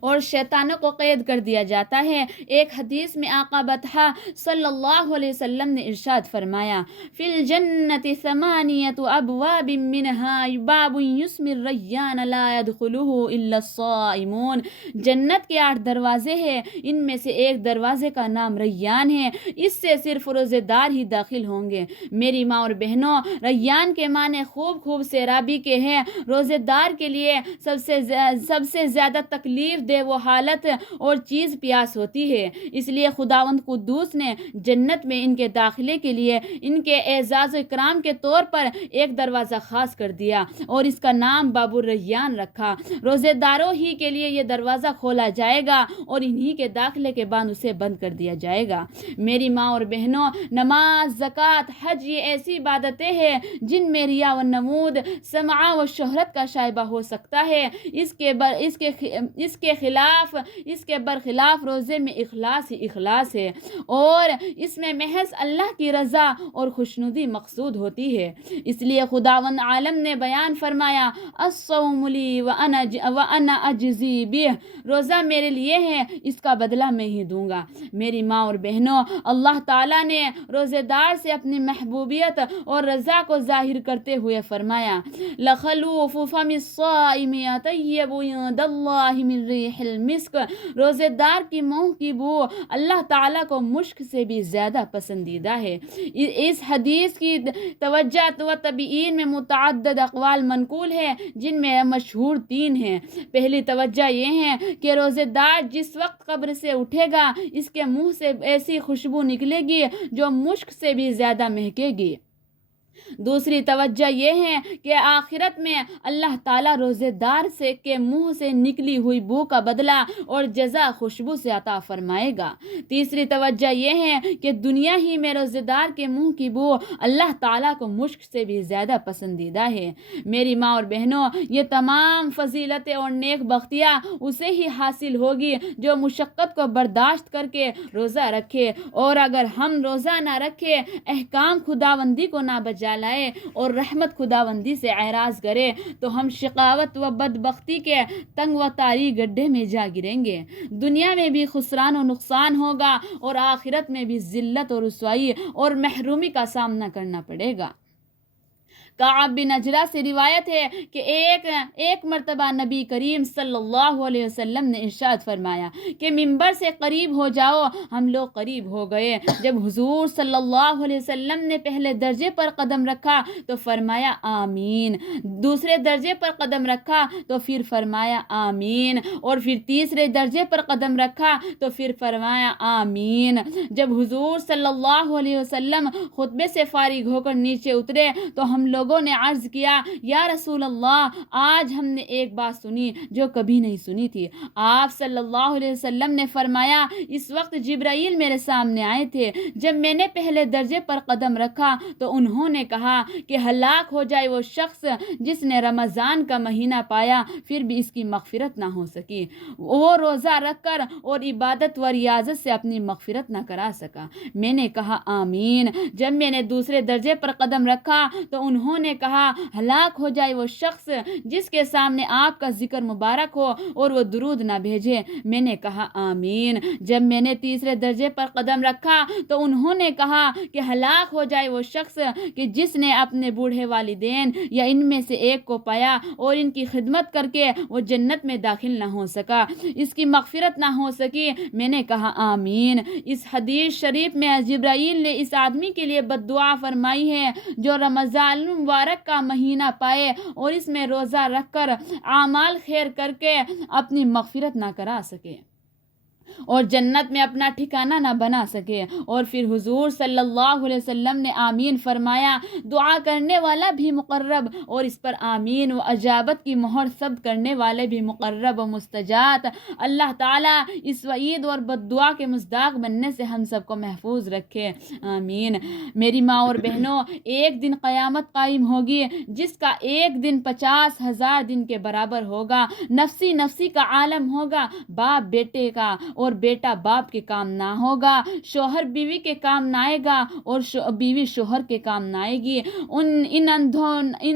اور شیطانوں کو قید کر دیا جاتا ہے۔ ایک حدیث میں آقا بطحہ صلی اللہ علیہ وسلم نے ارشاد فرمایا، فی الجنت ثمانیۃ ابواب منها باب یسمی الریان لا يدخلہ الا الصائمون۔ جنت کے 8 دروازے ہیں، ان میں سے ایک دروازے کا نام ریان ہے، اس سے صرف روزے دار ہی داخل ہوں گے۔ میری ماں اور بہنوں، ریان کے معنی خوب سیرابی کے ہیں۔ روزے دار کے لیے سب سے زیادہ تکلیف دہ وہ حالت اور چیز پیاس ہوتی ہے، اس لیے خداوند قدوس نے جنت میں ان کے داخلے کے لیے ان کے اعزاز و اکرام کے طور پر ایک دروازہ خاص کر دیا اور اس کا نام باب الریان رکھا۔ روزے داروں ہی کے لیے یہ دروازہ کھولا جائے گا اور انہی کے داخلے کے بعد اسے بند کر دیا جائے گا۔ میری ماں اور بہنوں، نماز، زکوٰۃ، حج یہ ایسی عبادتیں ہیں جن میں ریا و نمود، سمعہ و شہرت کا شائبہ ہو سکتا ہے۔ اس کے برخلاف روزے میں اخلاص ہی اخلاص ہے اور اس میں محض اللہ کی رضا اور خوشنودی مقصود ہوتی ہے۔ اس لیے خداوند عالم نے بیان فرمایا، الصوم لی وانا اجزی بہ، روزہ میرے لیے ہے، اس کا بدلہ میں ہی دوں گا۔ میری ماں اور بہنوں، اللہ تعالیٰ نے روزے دار سے اپنی محبوبیت اور رضا کو ظاہر کرتے ہوئے فرمایا، لخلوف فم الصائم اطیب عند اللہ من ریح المسک، روزے دار کی منہ کی بو اللہ تعالیٰ کو مشک سے بھی زیادہ پسندیدہ ہے۔ اس حدیث کی توجہ و تبیین میں متعدد اقوال منقول ہے، جن میں مشہور 3 ہیں۔ پہلی توجہ یہ ہے کہ روزے دار جس وقت قبر سے اٹھے گا، اس کے منہ سے ایسی خوشبو نکلے گی جو مشک سے بھی زیادہ مہکے گی۔ دوسری توجہ یہ ہے کہ آخرت میں اللہ تعالیٰ روزے دار سے کے منہ سے نکلی ہوئی بو کا بدلہ اور جزا خوشبو سے عطا فرمائے گا۔ تیسری توجہ یہ ہے کہ دنیا ہی میں روزے دار کے منہ کی بو اللہ تعالیٰ کو مشک سے بھی زیادہ پسندیدہ ہے۔ میری ماں اور بہنوں، یہ تمام فضیلتیں اور نیک بختیاں اسے ہی حاصل ہوگی جو مشقت کو برداشت کر کے روزہ رکھے، اور اگر ہم روزہ نہ رکھے، احکام خداوندی کو نہ بجا لائے اور رحمت خداوندی سے اعراض کرے، تو ہم شقاوت و بدبختی کے تنگ و تاریک گڈھے میں جا گریں گے۔ دنیا میں بھی خسران و نقصان ہوگا اور آخرت میں بھی ذلت اور رسوائی اور محرومی کا سامنا کرنا پڑے گا۔ کعب بن عجرہ سے روایت ہے کہ ایک مرتبہ نبی کریم صلی اللہ علیہ وسلم نے ارشاد فرمایا کہ منبر سے قریب ہو جاؤ۔ ہم لوگ قریب ہو گئے۔ جب حضور صلی اللہ علیہ وسلم نے پہلے درجے پر قدم رکھا تو فرمایا آمین، دوسرے درجے پر قدم رکھا تو پھر فرمایا آمین، اور پھر تیسرے درجے پر قدم رکھا تو پھر فرمایا آمین۔ جب حضور صلی اللہ علیہ وسلم خطبے سے فارغ ہو کر نیچے اترے تو ہم لوگوں نے عرض کیا، یا رسول اللہ، آج ہم نے ایک بات سنی جو کبھی نہیں سنی تھی۔ آپ صلی اللہ علیہ وسلم نے فرمایا، اس وقت جبرائیل میرے سامنے آئے تھے۔ جب میں نے پہلے درجے پر قدم رکھا تو انہوں نے کہا کہ ہلاک ہو جائے وہ شخص جس نے رمضان کا مہینہ پایا پھر بھی اس کی مغفرت نہ ہو سکی، وہ روزہ رکھ کر اور عبادت و ریاضت سے اپنی مغفرت نہ کرا سکا۔ میں نے کہا آمین۔ جب میں نے دوسرے درجے پر قدم رکھا تو انہوں نے کہا، ہلاک ہو جائے وہ شخص جس کے سامنے آپ کا ذکر مبارک ہو اور وہ درود نہ بھیجے۔ میں نے کہا آمین۔ جب میں نے تیسرے درجے پر قدم رکھا تو انہوں نے کہا کہ ہلاک ہو جائے وہ شخص کہ جس نے اپنے بوڑھے والدین یا ان میں سے ایک کو پایا اور ان کی خدمت کر کے وہ جنت میں داخل نہ ہو سکا، اس کی مغفرت نہ ہو سکی۔ میں نے کہا آمین۔ اس حدیث شریف میں جبرائیل نے اس آدمی کے لیے بد دعا فرمائی ہے جو رمضان مبارک کا مہینہ پائے اور اس میں روزہ رکھ کر اعمال خیر کر کے اپنی مغفرت نہ کرا سکے اور جنت میں اپنا ٹھکانہ نہ بنا سکے۔ اور پھر حضور صلی اللہ علیہ وسلم نے آمین فرمایا۔ دعا کرنے والا بھی مقرب اور اس پر آمین و اجابت کی مہر ثبت کرنے والے بھی مقرب و مستجاب۔ اللہ تعالیٰ اس وعید اور بد دعا کے مصداق بننے سے ہم سب کو محفوظ رکھے، آمین۔ میری ماں اور بہنوں، ایک دن قیامت قائم ہوگی جس کا ایک دن 50,000 دن کے برابر ہوگا۔ نفسی نفسی کا عالم ہوگا، باپ بیٹے کا اور بیٹا باپ کے کام نہ ہوگا، شوہر بیوی کے کام نہ آئے گا اور بیوی شوہر کے کام نہ آئے گی۔ ان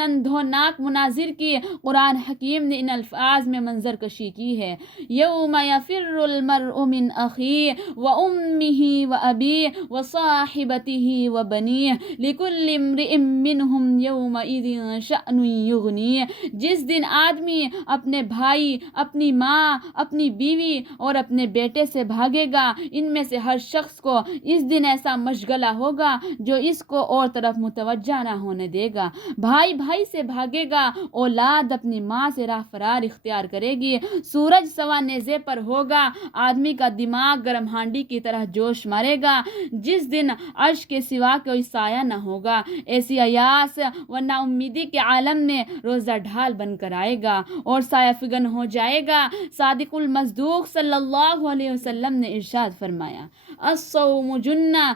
اندھوناک مناظر کی قرآن حکیم نے ان الفاظ میں منظر کشی کی ہے: یوم یفر المرء من اخیہ وامہ وابیہ وصاحبتہ وبنیہ لکل امرئ منہم یومئذ شأن یغنیہ۔ جس دن آدمی اپنے بھائی، اپنی ماں، اپنی بیوی اور اپنے بیٹے سے بھاگے گا، ان میں سے ہر شخص کو اس دن ایسا مشغلہ ہوگا جو اس کو اور طرف متوجہ نہ ہونے دے گا۔ بھائی بھائی سے بھاگے گا، اولاد اپنی ماں سے راہ فرار اختیار کرے گی، سورج سوا نیزے پر ہوگا، آدمی کا دماغ گرم ہانڈی کی طرح جوش مارے گا، جس دن عرش کے سوا کوئی سایہ نہ ہوگا۔ ایسی ایاس و نا امیدی کے عالم میں روزہ ڈھال بن کر آئے گا اور سایہ فگن ہو جائے گا۔ صادق المصدوق صلی اللہ علیہ وسلم نے ارشاد فرمایا: الصوم جنہ،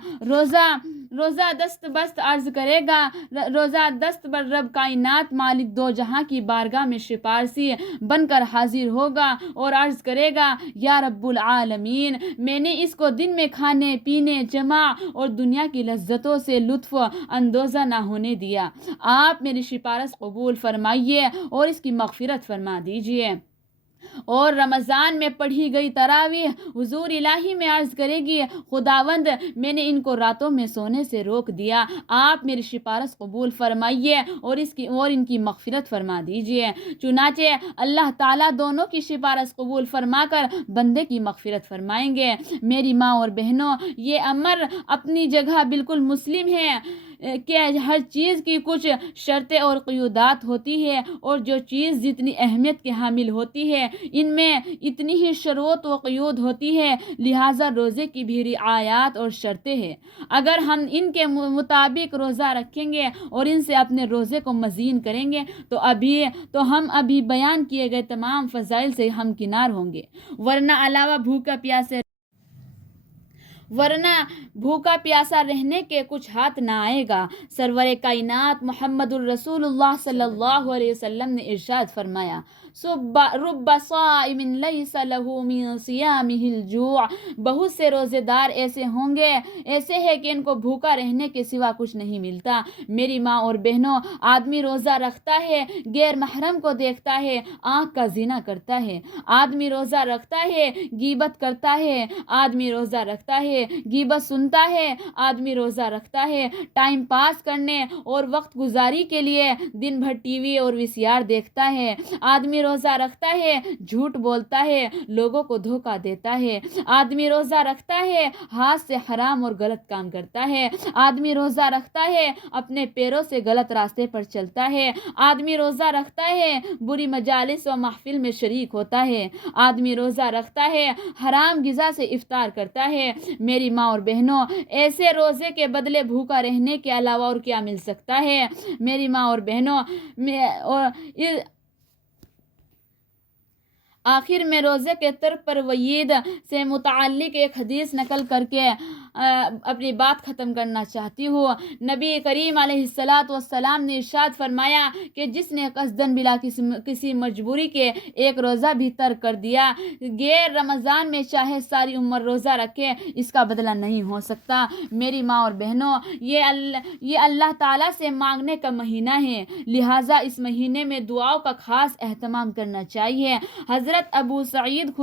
روزہ دست بست عرض کرے گا، روزہ دست بر رب کائنات مالک دو جہاں کی بارگاہ میں سپارسی بن کر حاضر ہوگا اور عرض کرے گا: یا رب العالمین، میں نے اس کو دن میں کھانے پینے، جمع اور دنیا کی لذتوں سے لطف اندوزہ نہ ہونے دیا، آپ میری سفارش قبول فرمائیے اور اس کی مغفرت فرما دیجیے۔ اور رمضان میں پڑھی گئی تراویح حضور الہی میں عرض کرے گی: خداوند، میں نے ان کو راتوں میں سونے سے روک دیا، آپ میری سفارش قبول فرمائیے اور ان کی مغفرت فرما دیجیے۔ چنانچہ اللہ تعالیٰ دونوں کی سفارش قبول فرما کر بندے کی مغفرت فرمائیں گے۔ میری ماں اور بہنوں، یہ امر اپنی جگہ بالکل مسلم ہے کہ ہر چیز کی کچھ شرطیں اور قیودات ہوتی ہے، اور جو چیز جتنی اہمیت کے حامل ہوتی ہے ان میں اتنی ہی شروط و قیود ہوتی ہے، لہٰذا روزے کی بھی رعایات اور شرطیں ہیں۔ اگر ہم ان کے مطابق روزہ رکھیں گے اور ان سے اپنے روزے کو مزین کریں گے تو ہم ابھی بیان کیے گئے تمام فضائل سے ہمکنار ہوں گے، ورنہ بھوکا پیاسا رہنے کے کچھ ہاتھ نہ آئے گا۔ سرور کائنات محمد الرسول اللہ صلی اللہ علیہ وسلم نے ارشاد فرمایا: رب صائم لیس له من صیامہ الجوع۔ بہت سے روزے دار ایسے ہے کہ ان کو بھوکا رہنے کے سوا کچھ نہیں ملتا۔ میری ماں اور بہنوں، آدمی روزہ رکھتا ہے، غیر محرم کو دیکھتا ہے، آنکھ کا زنا کرتا ہے، آدمی روزہ رکھتا ہے، غیبت کرتا ہے، آدمی روزہ رکھتا ہے، غیبت سنتا ہے، آدمی روزہ رکھتا ہے، ٹائم پاس کرنے اور وقت گزاری کے لیے دن بھر ٹی وی اور VCR دیکھتا ہے، آدمی روزہ رکھتا ہے، جھوٹ بولتا ہے، لوگوں کو دھوکہ دیتا ہے، آدمی روزہ رکھتا ہے، ہاتھ سے حرام اور غلط کام کرتا ہے، آدمی روزہ رکھتا ہے، اپنے پیروں سے غلط راستے پر چلتا ہے، آدمی روزہ رکھتا ہے، بری مجالس و محفل میں شریک ہوتا ہے، آدمی روزہ رکھتا ہے، حرام غذا سے افطار کرتا ہے۔ میری ماں اور بہنوں، ایسے روزے کے بدلے بھوکا رہنے کے علاوہ اور کیا مل سکتا ہے؟ میری ماں اور بہنوں، آخر میں روزے کے ترک پر وعید سے متعلق ایک حدیث نقل کر کے اپنی بات ختم کرنا چاہتی ہوں۔ نبی کریم علیہ السلام نے ارشاد فرمایا کہ جس نے قصداً بلا کسی مجبوری کے ایک روزہ بھی ترک کر دیا، غیر رمضان میں چاہے ساری عمر روزہ رکھے، اس کا بدلہ نہیں ہو سکتا۔ میری ماں اور بہنوں، یہ اللہ تعالیٰ سے مانگنے کا مہینہ ہے، لہٰذا اس مہینے میں دعاؤں کا خاص اہتمام کرنا چاہیے۔ حضرت ابو سعید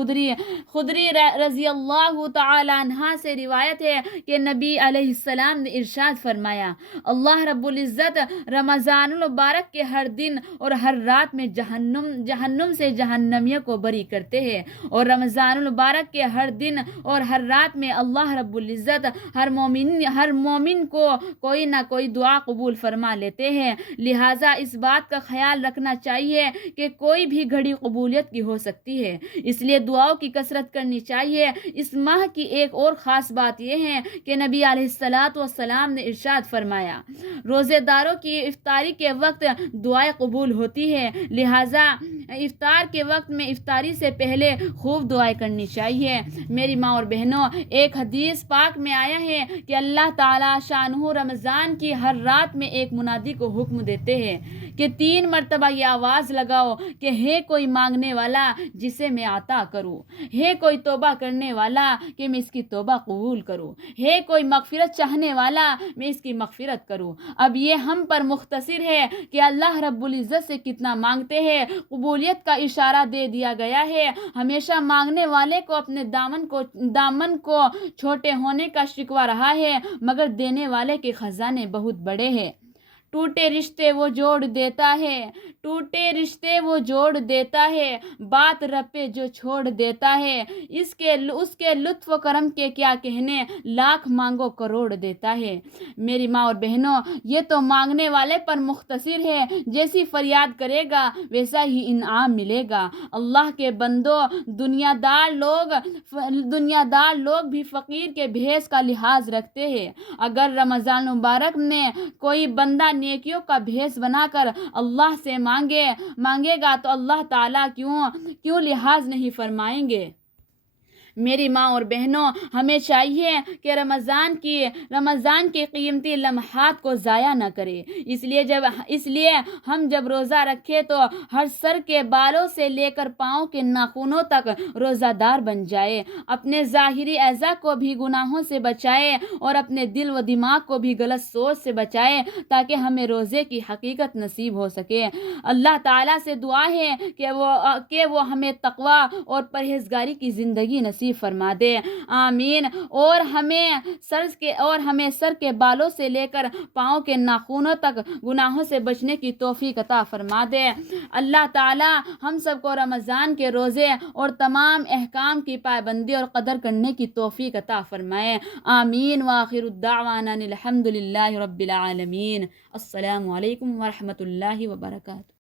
خدری رضی اللہ تعالی عنہ سے روایت ہے کہ نبی علیہ السلام نے ارشاد فرمایا: اللہ رب العزت رمضان المبارک کے ہر دن اور ہر رات میں جہنم سے جہنمیوں کو بری کرتے ہیں، اور رمضان المبارک کے ہر دن اور ہر رات میں اللہ رب العزت ہر مومن کو کوئی نہ کوئی دعا قبول فرما لیتے ہیں۔ لہٰذا اس بات کا خیال رکھنا چاہیے کہ کوئی بھی گھڑی قبولیت کی ہو سکتی ہے، اس لیے دعاؤں کی کثرت کرنی چاہیے۔ اس ماہ کی ایک اور خاص بات یہ ہے ہیں کہ نبی علیہ الصلاۃ والسلام نے ارشاد فرمایا روزے داروں کی افطاری کے وقت دعائیں قبول ہوتی ہے، لہٰذا افطار کے وقت میں افطاری سے پہلے خوب دعائیں کرنی چاہیے۔ میری ماں اور بہنوں، ایک حدیث پاک میں آیا ہے کہ اللہ تعالیٰ شانہ رمضان کی ہر رات میں ایک منادی کو حکم دیتے ہیں کہ 3 مرتبہ یہ آواز لگاؤ کہ ہے کوئی مانگنے والا جسے میں عطا کروں، ہے کوئی توبہ کرنے والا کہ میں اس کی توبہ قبول کروں، ہے کوئی مغفرت چاہنے والا میں اس کی مغفرت کروں۔ اب یہ ہم پر مختصر ہے کہ اللہ رب العزت سے کتنا مانگتے ہیں، قبولیت کا اشارہ دے دیا گیا ہے۔ ہمیشہ مانگنے والے کو اپنے دامن کو چھوٹے ہونے کا شکوہ رہا ہے، مگر دینے والے کے خزانے بہت بڑے ہیں۔ ٹوٹے رشتے وہ جوڑ دیتا ہے، ٹوٹے رشتے وہ جوڑ دیتا ہے، بات رب پہ جو چھوڑ دیتا ہے، اس کے لطف و کرم کے کیا کہنے، لاکھ مانگو کروڑ دیتا ہے۔ میری ماں اور بہنوں، یہ تو مانگنے والے پر مختصر ہے، جیسی فریاد کرے گا ویسا ہی انعام ملے گا۔ اللہ کے بندوں، دنیا دار لوگ بھی فقیر کے بھیس کا لحاظ رکھتے ہیں۔ اگر رمضان مبارک میں کوئی بندہ نیکیوں کا بھیس بنا کر اللہ سے مانگے گا تو اللہ تعالیٰ کیوں لحاظ نہیں فرمائیں گے۔ میری ماں اور بہنوں، ہمیں چاہیے کہ رمضان کی قیمتی لمحات کو ضائع نہ کریں۔ اس لیے ہم جب روزہ رکھیں تو ہر سر کے بالوں سے لے کر پاؤں کے ناخنوں تک روزہ دار بن جائے، اپنے ظاہری اعضاء کو بھی گناہوں سے بچائے اور اپنے دل و دماغ کو بھی غلط سوچ سے بچائے، تاکہ ہمیں روزے کی حقیقت نصیب ہو سکے۔ اللہ تعالیٰ سے دعا ہے کہ وہ ہمیں تقویٰ اور پرہیزگاری کی زندگی نصیب فرما دے، آمین۔ اور ہمیں سر کے بالوں سے لے کر پاؤں کے ناخنوں تک گناہوں سے بچنے کی توفیق عطا فرما دے۔ اللہ تعالی ہم سب کو رمضان کے روزے اور تمام احکام کی پابندی اور قدر کرنے کی توفیق عطا فرمائے، آمین۔ وآخر الدعوانا الحمد للہ رب العالمین۔ السلام علیکم ورحمۃ اللہ وبرکاتہ۔